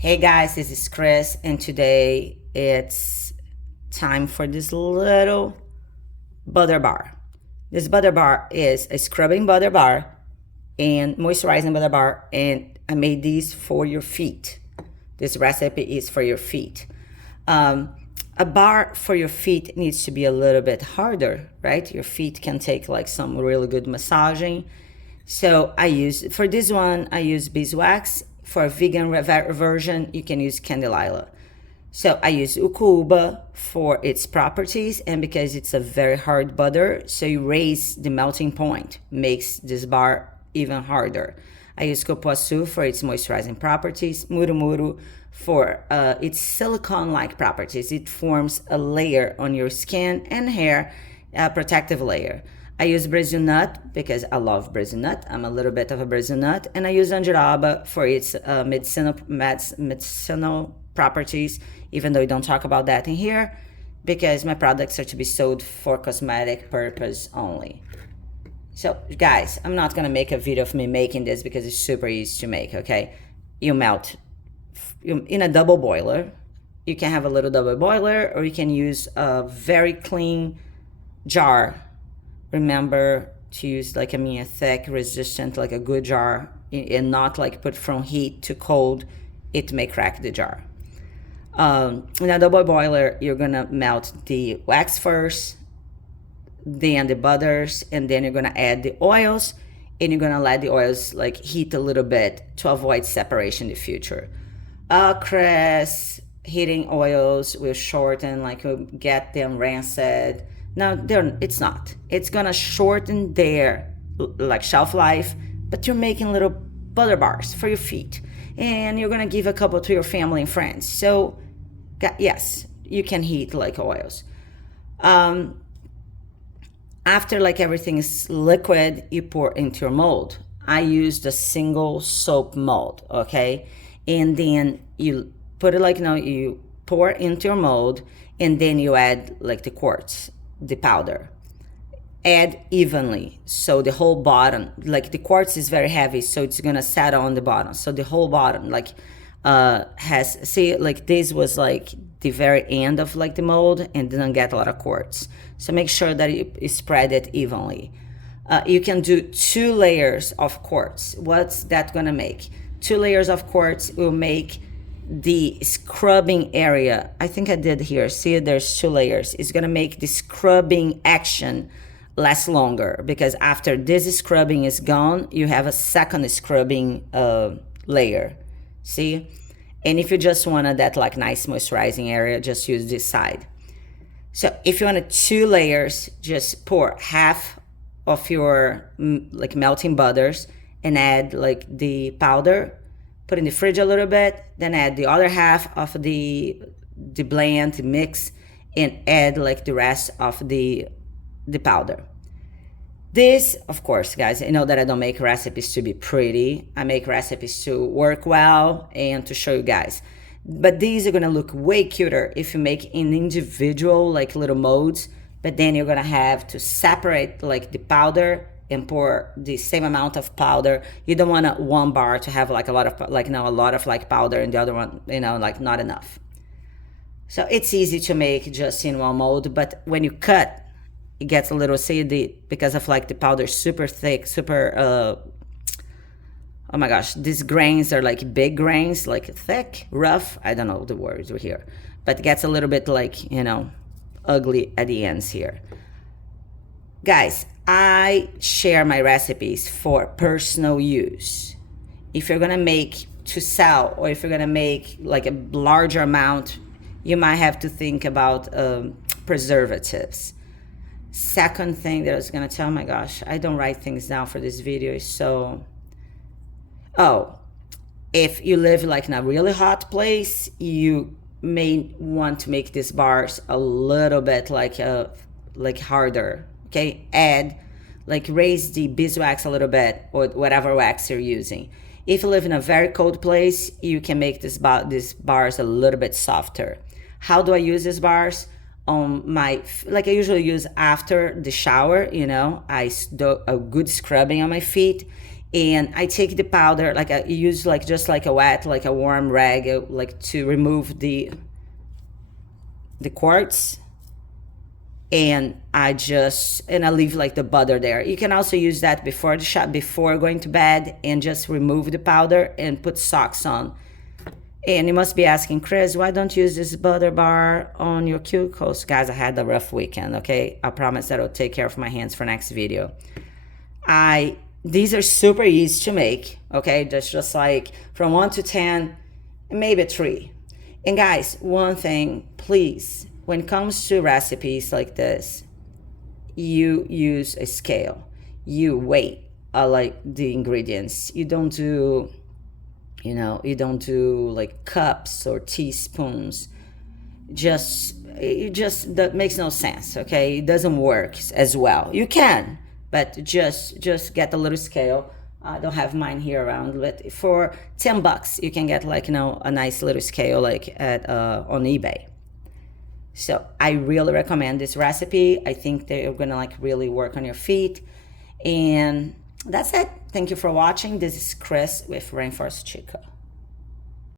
Hey guys, this is Chris, and today it's time for this little butter bar. This butter bar is a scrubbing butter bar and moisturizing butter bar, and I made these for your feet. This recipe is for your feet. A bar for your feet needs to be a little bit harder, right? Your feet can take like some really good massaging. So for this one, I use Beeswax. For a vegan version, you can use Candelilla. So I use Ucuuba for its properties, and because it's a very hard butter, so you raise the melting point, makes this bar even harder. I use Cupuaçu for its moisturizing properties, Murumuru for its silicone-like properties. It forms a layer on your skin and hair, a protective layer. I use Brazil nut because I love Brazil nut. I'm a little bit of a Brazil nut. And I use Andiroba for its medicinal properties, even though we don't talk about that in here, because my products are to be sold for cosmetic purpose only. So guys, I'm not gonna make a video of me making this because it's super easy to make, okay? You melt in a double boiler. You can have a little double boiler, or you can use a very clean jar. Remember to use like a thick, resistant, like a good jar, and not like put from heat to cold. It may crack the jar. In a double boiler, you're gonna melt the wax first, then the butters, and then you're gonna add the oils, and you're gonna let the oils like heat a little bit to avoid separation in the future. Chris, heating oils will shorten, like will get them rancid. No, it's not. It's gonna shorten their like shelf life, but you're making little butter bars for your feet, and you're gonna give a couple to your family and friends. So, yes, you can heat like oils. After like everything is liquid, you pour into your mold. I used a single soap mold, okay, and then you put it like you pour into your mold, and then you add like the quartz. The powder, add evenly, so the whole bottom, like the quartz is very heavy, so it's gonna settle on the bottom, so the whole bottom like like this was like the very end of like the mold and didn't get a lot of quartz, so make sure that you spread it evenly. You can do 2 layers of quartz. What's that gonna make? 2 layers of quartz will make the scrubbing area. I think I did here. See, there's 2 layers. It's gonna make the scrubbing action last longer, because after this scrubbing is gone, you have a second scrubbing layer. See? And if you just wanted that like nice moisturizing area, just use this side. So if you wanted 2 layers, just pour half of your like melting butters and add like the powder. Put in the fridge a little bit, then add the other half of the blend, the mix, and add like the rest of the powder. This, of course, guys, I know that I don't make recipes to be pretty. I make recipes to work well and to show you guys. But these are gonna look way cuter if you make in individual like little molds, but then you're gonna have to separate like the powder and pour the same amount of powder. You don't want one bar to have like a lot of like powder, and the other one, like not enough. So it's easy to make just in one mold, but when you cut, it gets a little because of like the powder super thick, super oh my gosh, these grains are like big grains, like thick, rough. I don't know the words here, but it gets a little bit like ugly at the ends here. Guys, I share my recipes for personal use. If you're gonna make to sell, or if you're gonna make like a larger amount, you might have to think about preservatives. Second thing that I was gonna tell, oh my gosh, I don't write things down for this video, so if you live like in a really hot place, you may want to make these bars a little bit like harder. Okay, raise the beeswax a little bit, or whatever wax you're using. If you live in a very cold place, you can make these bars a little bit softer. How do I use these bars? I usually use after the shower, I do a good scrubbing on my feet, And I take the powder, like I use like just like a wet, like a warm rag, like to remove the quartz. And I leave like the butter there. You can also use that before the shot, before going to bed, and just remove the powder and put socks on. And you must be asking, Chris, why don't you use this butter bar on your cuticles? Guys, I had a rough weekend, okay? I promise that I'll take care of my hands for next video. These are super easy to make, okay? Just like from 1 to 10, maybe 3. And guys, one thing, please, when it comes to recipes like this, you use a scale. You weigh like the ingredients. You don't do, like cups or teaspoons. That makes no sense, okay? It doesn't work as well. You can, but just get a little scale. I don't have mine here around, but for $10 you can get like a nice little scale like at on eBay. So I really recommend this recipe. I think they're gonna like really work on your feet. And that's it. Thank you for watching. This is Chris with Rainforest Chica.